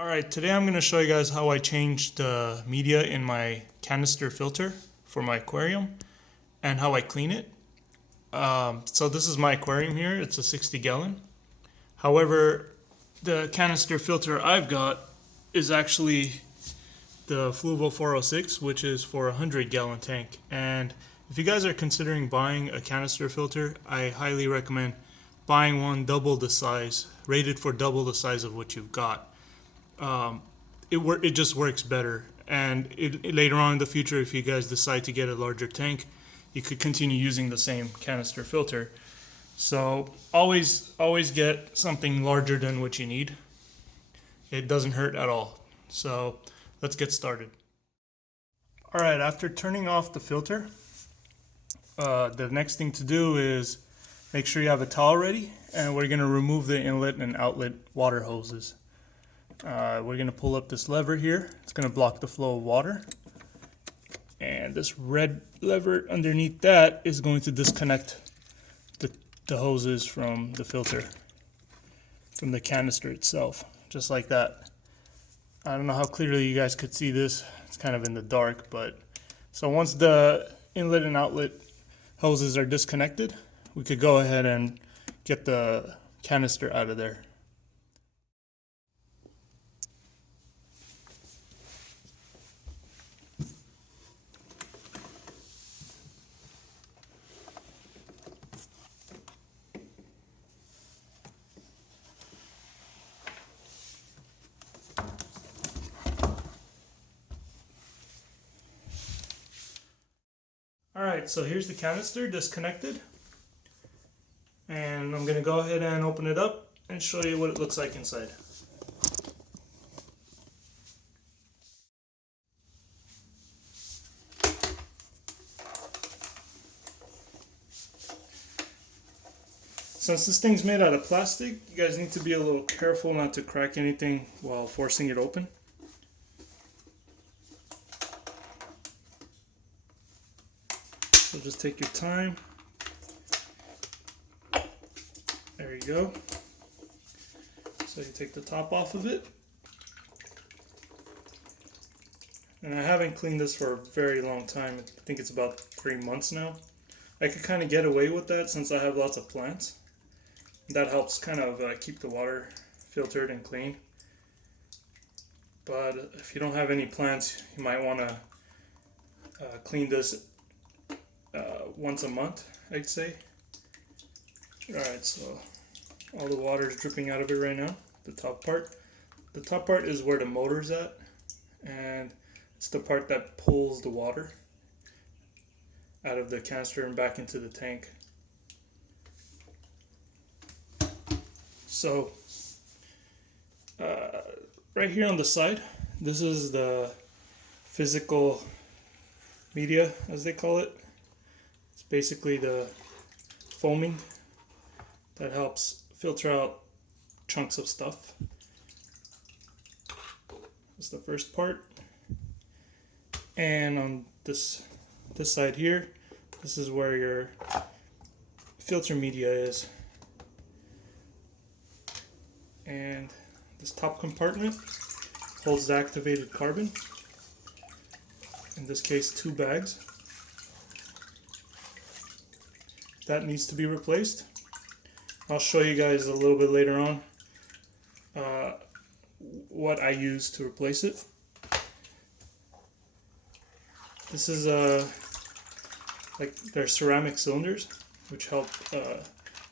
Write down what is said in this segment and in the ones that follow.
Alright, today I'm going to show you guys how I changed the media in my canister filter for my aquarium and how I clean it. So this is my aquarium here, it's a 60 gallon. However, the canister filter I've got is actually the Fluval 406, which is for a 100-gallon tank. And if you guys are considering buying a canister filter, I highly recommend buying one double the size, rated for double the size of what you've got. It just works better, and later on in the future, if you guys decide to get a larger tank, you could continue using the same canister filter. So always get something larger than what you need. It doesn't hurt at all. So let's get started. Alright, after turning off the filter, the next thing to do is make sure you have a towel ready, and we're going to remove the inlet and outlet water hoses. We're going to pull up this lever here. It's going to block the flow of water. And this red lever underneath that is going to disconnect the hoses from the filter, from the canister itself, just like that. I don't know how clearly you guys could see this. It's kind of in the dark, but so once the inlet and outlet hoses are disconnected, we could go ahead and get the canister out of there. Alright, so here's the canister disconnected, and I'm going to go ahead and open it up and show you what it looks like inside. Since this thing's made out of plastic, you guys need to be a little careful not to crack anything while forcing it open. So just take your time. There you go. So you take the top off of it. And I haven't cleaned this for a very long time. I think it's about 3 months now. I could kind of get away with that since I have lots of plants. That helps kind of keep the water filtered and clean. But if you don't have any plants, you might want to clean this once a month, I'd say. Alright, so all the water is dripping out of it right now, the top part. The top part is where the motor's at, and it's the part that pulls the water out of the canister and back into the tank. So right here on the side, this is the physical media, as they call it. It's basically the foaming that helps filter out chunks of stuff. That's the first part. And on this side here, this is where your filter media is. And this top compartment holds the activated carbon, in this case 2 bags. That needs to be replaced. I'll show you guys a little bit later on what I use to replace it. This is like they're ceramic cylinders, which help the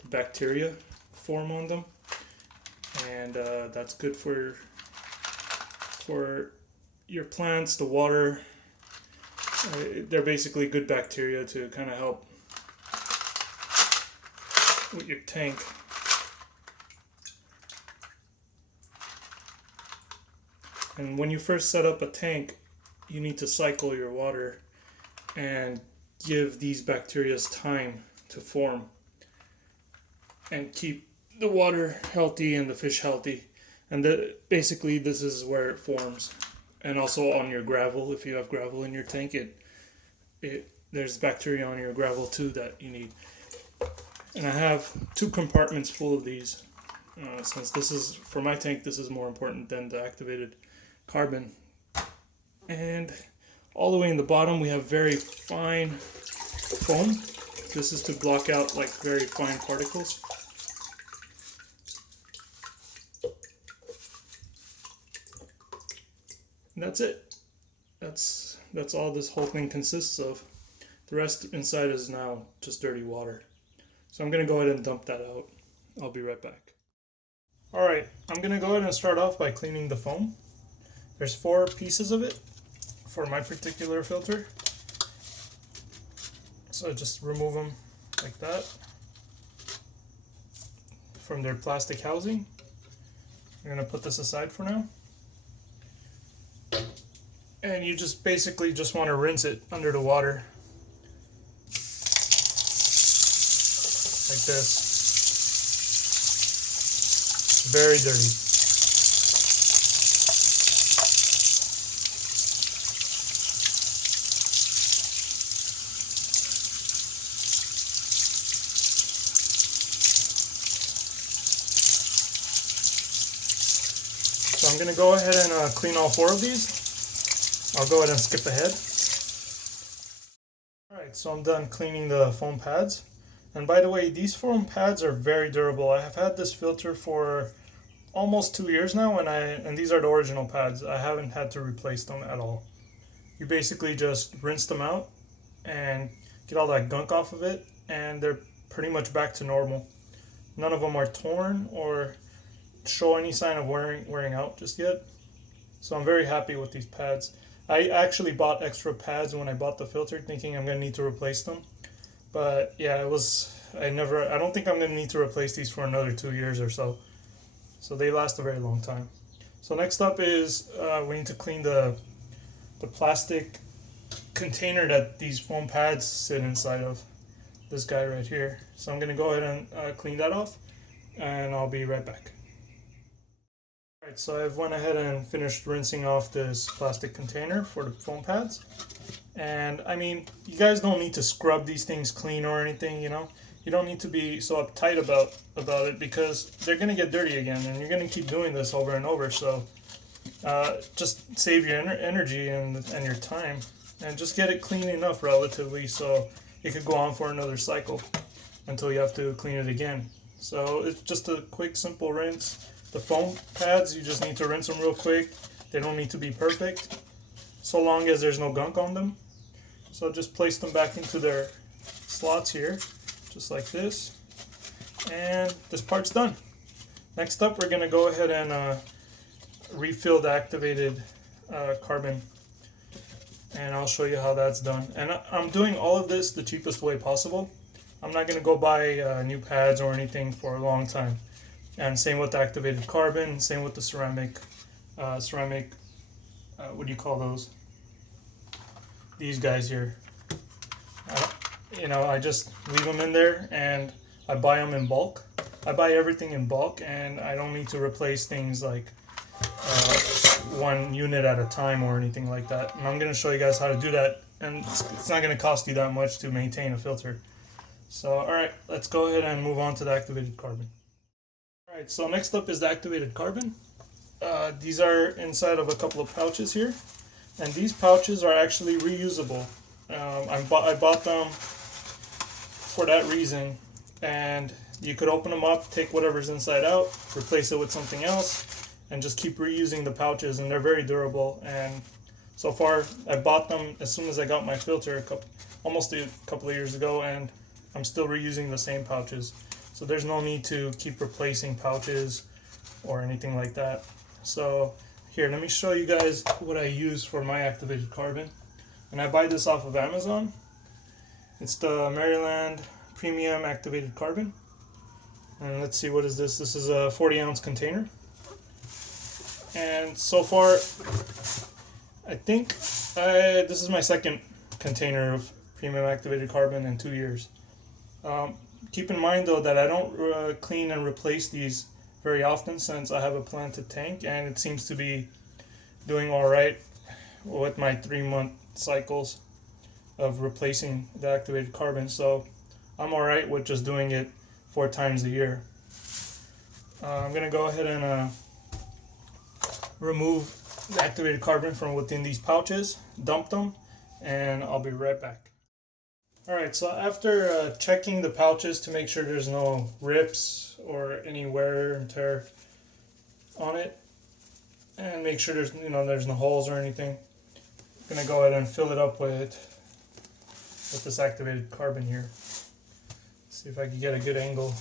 bacteria form on them. And that's good for your plants, the water. They're basically good bacteria to kind of help with your tank. And when you first set up a tank, you need to cycle your water and give these bacteria time to form and keep the water healthy and the fish healthy. And basically this is where it forms. And also on your gravel, if you have gravel in your tank, there's bacteria on your gravel too that you need. And I have 2 compartments full of these. since this is, for my tank, this is more important than the activated carbon. And all the way in the bottom we have very fine foam. This is to block out like very fine particles. And that's it. That's all this whole thing consists of. The rest inside is now just dirty water. So I'm going to go ahead and dump that out. I'll be right back. Alright, I'm going to go ahead and start off by cleaning the foam. There's 4 pieces of it for my particular filter. So just remove them like that from their plastic housing. I'm going to put this aside for now. And you just basically just want to rinse it under the water. Like this. Very dirty. So I'm going to go ahead and clean all 4 of these. I'll go ahead and skip ahead. Alright, so I'm done cleaning the foam pads. And by the way, these foam pads are very durable. I have had this filter for almost 2 years now, and these are the original pads. I haven't had to replace them at all. You basically just rinse them out and get all that gunk off of it, and they're pretty much back to normal. None of them are torn or show any sign of wearing out just yet. So I'm very happy with these pads. I actually bought extra pads when I bought the filter, thinking I'm going to need to replace them. But yeah, I don't think I'm going to need to replace these for another 2 years or so. So they last a very long time. So next up is we need to clean the plastic container that these foam pads sit inside of. This guy right here. So I'm going to go ahead and clean that off, and I'll be right back. Alright, so I've went ahead and finished rinsing off this plastic container for the foam pads. And I mean, you guys don't need to scrub these things clean or anything, you know. You don't need to be so uptight about it, because they're going to get dirty again, and you're going to keep doing this over and over. So just save your energy and your time, and just get it clean enough relatively so it could go on for another cycle until you have to clean it again. So it's just a quick, simple rinse. The foam pads, you just need to rinse them real quick. They don't need to be perfect, so long as there's no gunk on them. So just place them back into their slots here, just like this. And this part's done. Next up, we're going to go ahead and refill the activated carbon. And I'll show you how that's done. And I'm doing all of this the cheapest way possible. I'm not going to go buy new pads or anything for a long time. And same with the activated carbon, same with the ceramic, what do you call those? These guys here. I just leave them in there, and I buy them in bulk. I buy everything in bulk, and I don't need to replace things like one unit at a time or anything like that. And I'm going to show you guys how to do that, and it's not going to cost you that much to maintain a filter. So, alright, let's go ahead and move on to the activated carbon. Alright, so next up is the activated carbon. These are inside of a couple of pouches here, and these pouches are actually reusable. I bought them for that reason, and you could open them up, take whatever's inside out, replace it with something else, and just keep reusing the pouches, and they're very durable. And so far, I bought them as soon as I got my filter almost a couple of years ago, and I'm still reusing the same pouches. So there's no need to keep replacing pouches or anything like that. So here, let me show you guys what I use for my activated carbon. And I buy this off of Amazon. It's the Maryland Premium Activated Carbon. And let's see, what is this? This is a 40-ounce container. And so far, I think this is my second container of Premium Activated Carbon in 2 years. Keep in mind though that I don't clean and replace these very often, since I have a planted tank, and it seems to be doing alright with my 3-month cycles of replacing the activated carbon. So I'm alright with just doing it 4 times a year. I'm going to go ahead and remove the activated carbon from within these pouches, dump them, and I'll be right back. Alright, so after checking the pouches to make sure there's no rips or any wear and tear on it, and make sure there's no holes or anything, I'm going to go ahead and fill it up with this activated carbon here. See if I can get a good angle.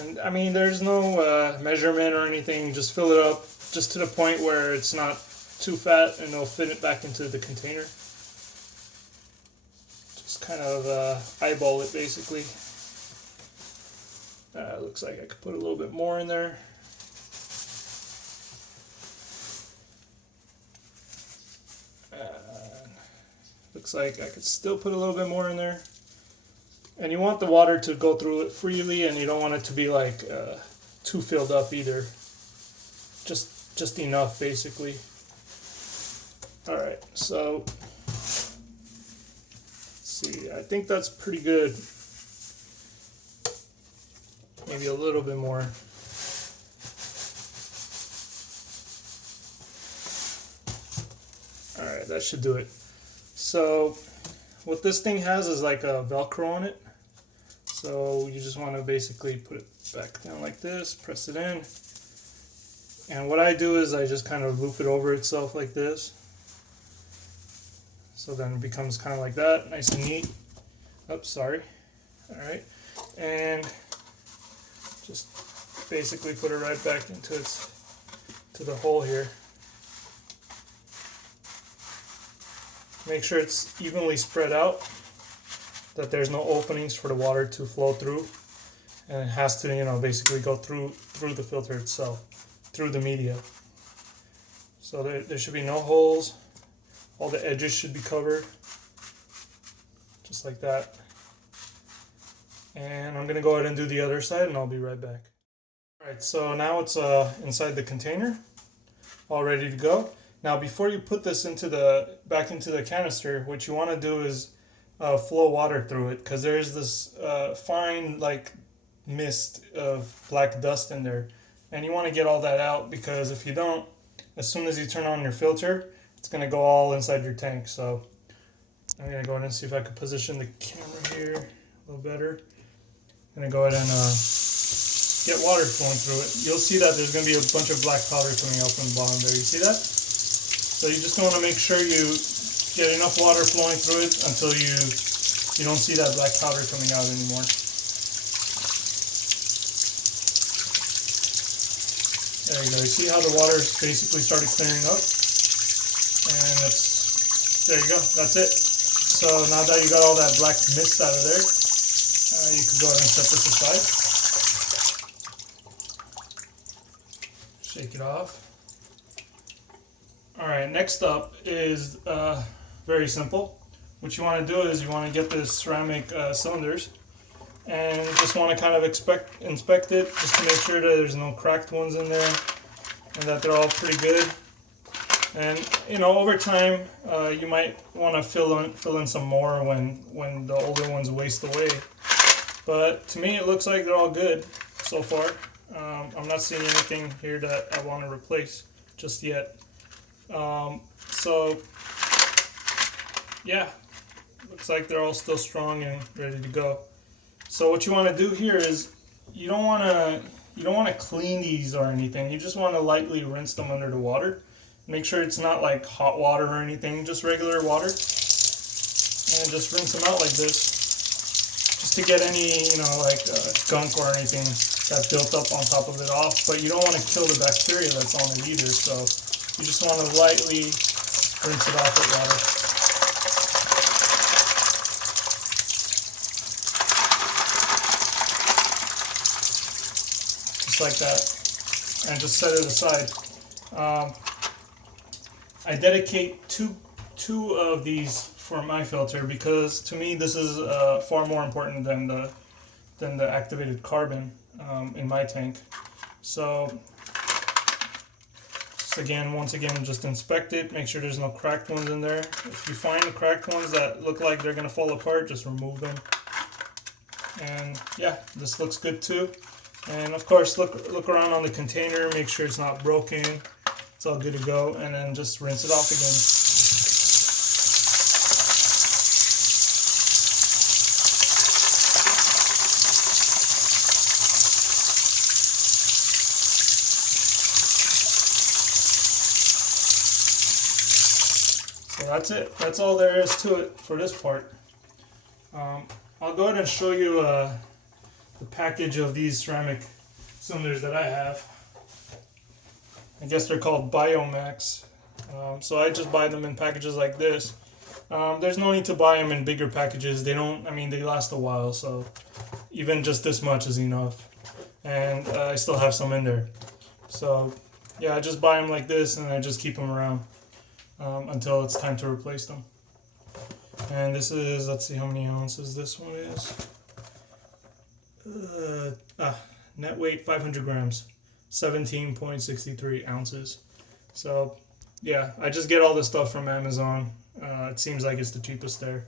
And I mean, there's no measurement or anything, just fill it up just to the point where it's not too fat and it'll fit it back into the container. Just kind of eyeball it basically. Looks like I could put a little bit more in there. Looks like I could still put a little bit more in there. And you want the water to go through it freely, and you don't want it to be like too filled up either. Just enough basically. Alright, so let's see, I think that's pretty good. Maybe a little bit more. Alright, that should do it. So what this thing has is like a Velcro on it. So you just want to basically put it back down like this, press it in. And what I do is I just kind of loop it over itself like this. So then it becomes kind of like that, nice and neat. Oops, sorry. Alright. And just basically put it right back into the hole here. Make sure it's evenly spread out, that there's no openings for the water to flow through, and it has to, basically go through the filter itself, through the media. So there should be no holes. All the edges should be covered, just like that. And I'm gonna go ahead and do the other side, and I'll be right back. Alright, so now it's inside the container, all ready to go. Now before you put this back into the canister, what you want to do is flow water through it, because there's this fine like mist of black dust in there, and you want to get all that out, because if you don't, as soon as you turn on your filter, it's going to go all inside your tank. So I'm going to go ahead and see if I can position the camera here a little better. I'm going to go ahead and get water flowing through it. You'll see that there's going to be a bunch of black powder coming out from the bottom there. You see that? So you just want to make sure you get enough water flowing through it until you don't see that black powder coming out anymore. There you go. You see how the water basically started clearing up? And there you go. That's it. So now that you got all that black mist out of there, you can go ahead and set this aside. Shake it off. Alright, next up is very simple. What you want to do is you want to get the ceramic cylinders, and you just want to kind of inspect it just to make sure that there's no cracked ones in there and that they're all pretty good. And over time you might want to fill in some more when the older ones waste away. But to me it looks like they're all good so far. I'm not seeing anything here that I want to replace just yet. So yeah, looks like they're all still strong and ready to go. So what you want to do here is you don't want to clean these or anything. You just want to lightly rinse them under the water. Make sure it's not like hot water or anything, just regular water, and just rinse them out like this, just to get any gunk or anything that built up on top of it off. But you don't want to kill the bacteria that's on it either, so you just want to lightly rinse it off with water. Just like that. And just set it aside. I dedicate two of these for my filter, because to me this is far more important than the activated carbon in my tank. So once again, just inspect it, make sure there's no cracked ones in there. If you find the cracked ones that look like they're going to fall apart, just remove them. And yeah, this looks good too. And of course, look around on the container, make sure it's not broken. It's all good to go, and then just rinse it off again. So that's it. That's all there is to it for this part. I'll go ahead and show you the package of these ceramic cylinders that I have. I guess they're called Biomax. So I just buy them in packages like this. There's no need to buy them in bigger packages. They last a while, so even just this much is enough. And I still have some in there. So yeah, I just buy them like this, and I just keep them around until it's time to replace them. And this is, let's see how many ounces this one is. Net weight 500 grams, 17.63 ounces. So yeah, I just get all this stuff from Amazon. It seems like it's the cheapest there.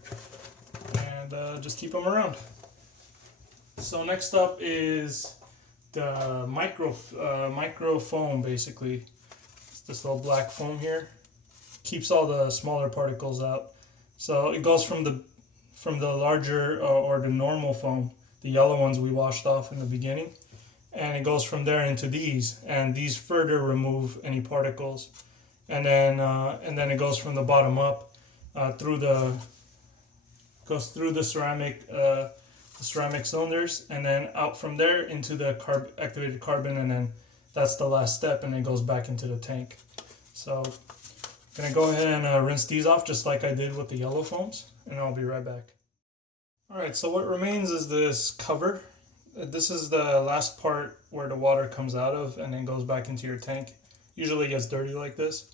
And just keep them around. So next up is the micro foam, basically. It's this little black foam here. Keeps all the smaller particles out. So it goes from the larger or the normal foam, the yellow ones we washed off in the beginning, and it goes from there into these, and these further remove any particles, and then it goes from the bottom up through the ceramic cylinders, and then out from there into the activated carbon, and then that's the last step, and it goes back into the tank. So I'm gonna go ahead and rinse these off just like I did with the yellow foams, and I'll be right back. Alright, so what remains is this cover. This is the last part where the water comes out of and then goes back into your tank. Usually it gets dirty like this.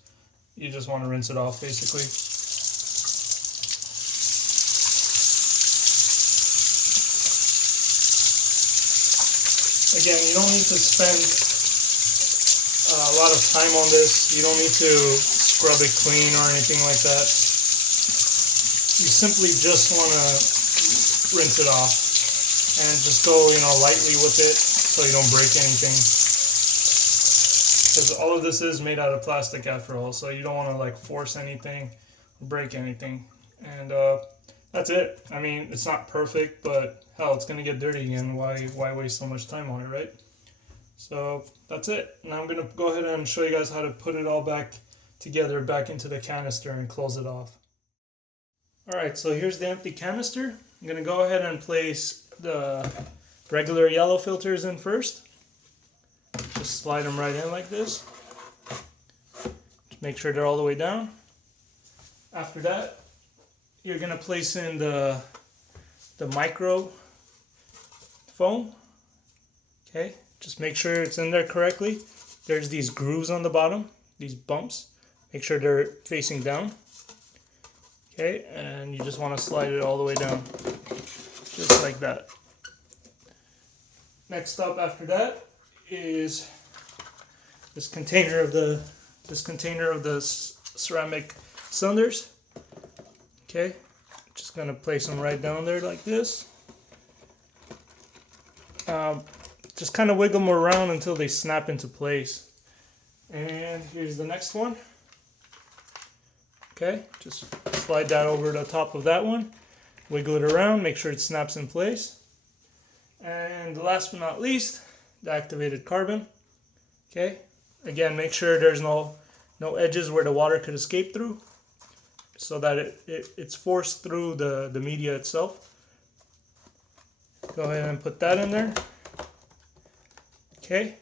You just want to rinse it off, basically. Again, you don't need to spend a lot of time on this. You don't need to scrub it clean or anything like that. You simply just want to rinse it off and just go, lightly with it so you don't break anything. Because all of this is made out of plastic after all, so you don't want to like force anything or break anything. And that's it. I mean, it's not perfect, but hell, it's gonna get dirty again. Why waste so much time on it, right? So that's it. Now I'm gonna go ahead and show you guys how to put it all back together, back into the canister, and close it off. Alright, so here's the empty canister. I'm gonna go ahead and place the regular yellow filters in first. Just slide them right in like this. Just make sure they're all the way down. After that, you're gonna place in the micro foam. Okay, just make sure it's in there correctly. There's these grooves on the bottom, these bumps. Make sure they're facing down. Okay, and you just want to slide it all the way down, just like that. Next up after that is this container of the ceramic cylinders. Okay, just gonna place them right down there like this. Just kind of wiggle them around until they snap into place. And here's the next one. Okay, just slide that over the top of that one, wiggle it around, make sure it snaps in place. And last but not least, the activated carbon. Okay, again, make sure there's no edges where the water could escape through, so that it's forced through the media itself. Go ahead and put that in there. Okay,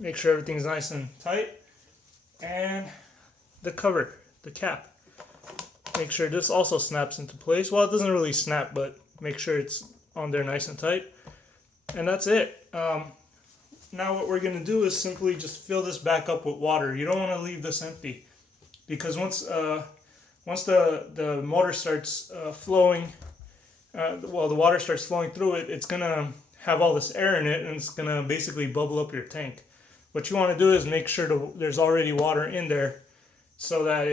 make sure everything's nice and tight. And the cover, the cap. Make sure this also snaps into place. Well, it doesn't really snap, but make sure it's on there nice and tight. And that's it. Now what we're going to do is simply just fill this back up with water. You don't want to leave this empty, because once the motor starts flowing, the water starts flowing through it, it's going to have all this air in it, and it's going to basically bubble up your tank. What you want to do is make sure there's already water in there, so that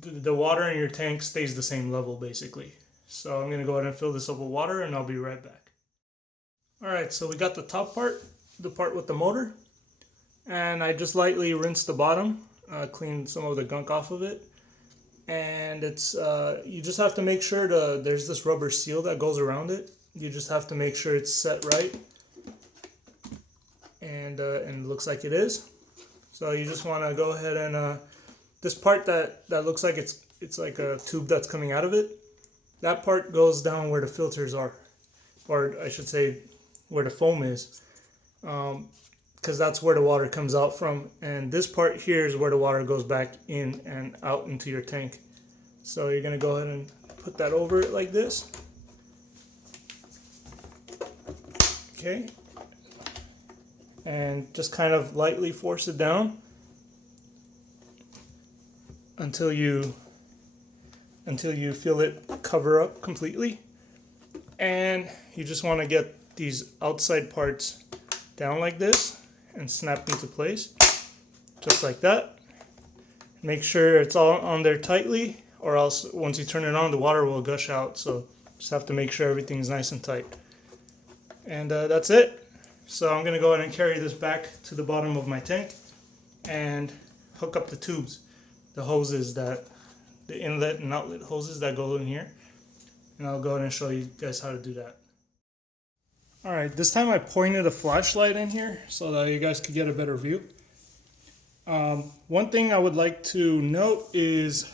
the water in your tank stays the same level, basically. So I'm going to go ahead and fill this up with water, and I'll be right back. Alright, so we got the top part, the part with the motor, and I just lightly rinsed the bottom, cleaned some of the gunk off of it. And it's you just have to make sure there's this rubber seal that goes around it. You just have to make sure it's set right, and it looks like it is. So you just want to go ahead and this part that looks like it's like a tube that's coming out of it, that part goes down where the filters are, or I should say where the foam is, because that's where the water comes out from, and this part here is where the water goes back in and out into your tank. So you're going to go ahead and put that over it like this. Okay, and just kind of lightly force it down until you feel it cover up completely. And you just want to get these outside parts down like this and snap into place just like that. Make sure it's all on there tightly, or else once you turn it on the water will gush out. So just have to make sure everything's nice and tight. And that's it. So I'm going to go ahead and carry this back to the bottom of my tank and hook up the tubes, the hoses, the inlet and outlet hoses that go in here. And I'll go ahead and show you guys how to do that. Alright, this time I pointed a flashlight in here so that you guys could get a better view. One thing I would like to note is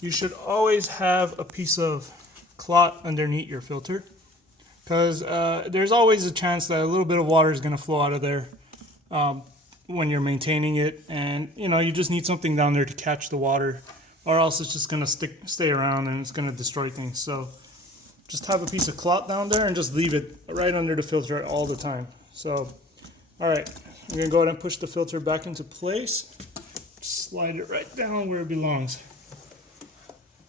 you should always have a piece of cloth underneath your filter, because there's always a chance that a little bit of water is going to flow out of there when you're maintaining it, and you just need something down there to catch the water, or else it's just going to stay around and it's going to destroy things. So just have a piece of cloth down there and just leave it right under the filter all the time. So, alright, I'm going to go ahead and push the filter back into place. Slide it right down where it belongs.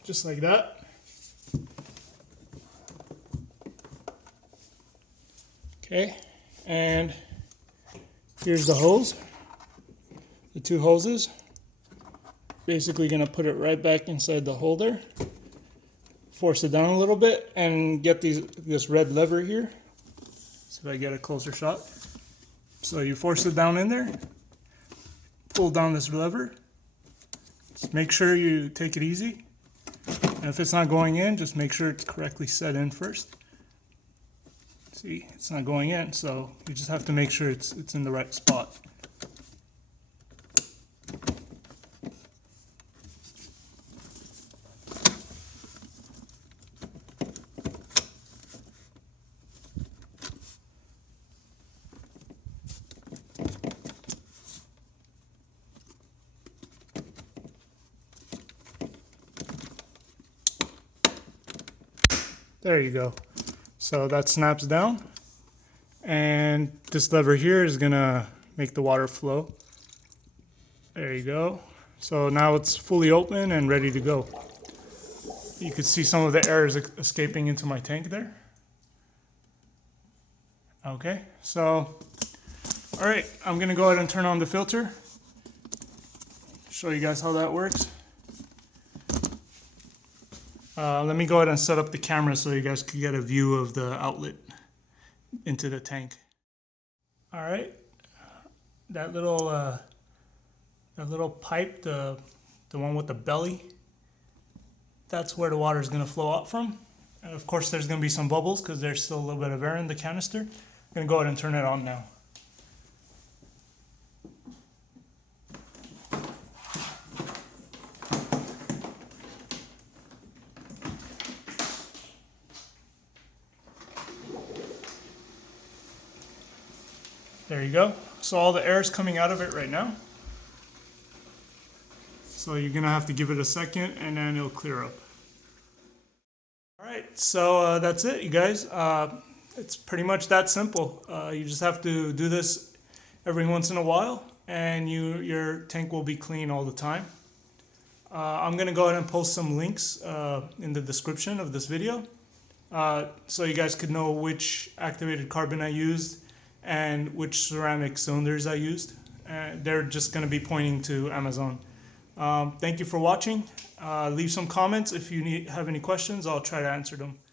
Just like that. Okay, and here's the hose. The two hoses. Basically going to put it right back inside the holder. Force it down a little bit and get this red lever here. See if I get a closer shot. So you force it down in there, pull down this lever. Just make sure you take it easy. And if it's not going in, just make sure it's correctly set in first. See, it's not going in, so you just have to make sure it's in the right spot. There you go. So that snaps down, and this lever here is gonna make the water flow. There you go. So now it's fully open and ready to go. You can see some of the air is escaping into my tank there. Okay, so all right, I'm gonna go ahead and turn on the filter. Show you guys how that works. Let me go ahead and set up the camera so you guys can get a view of the outlet into the tank. All right, that little pipe, the one with the belly, that's where the water is going to flow out from. And of course, there's going to be some bubbles because there's still a little bit of air in the canister. I'm going to go ahead and turn it on now. There you go. So all the air is coming out of it right now. So you're gonna have to give it a second and then it'll clear up. All right, so that's it, you guys. It's pretty much that simple. You just have to do this every once in a while and your tank will be clean all the time. I'm gonna go ahead and post some links in the description of this video so you guys could know which activated carbon I used and which ceramic cylinders I used. They're just going to be pointing to Amazon. Thank you for watching. Leave some comments if you have any questions. I'll try to answer them.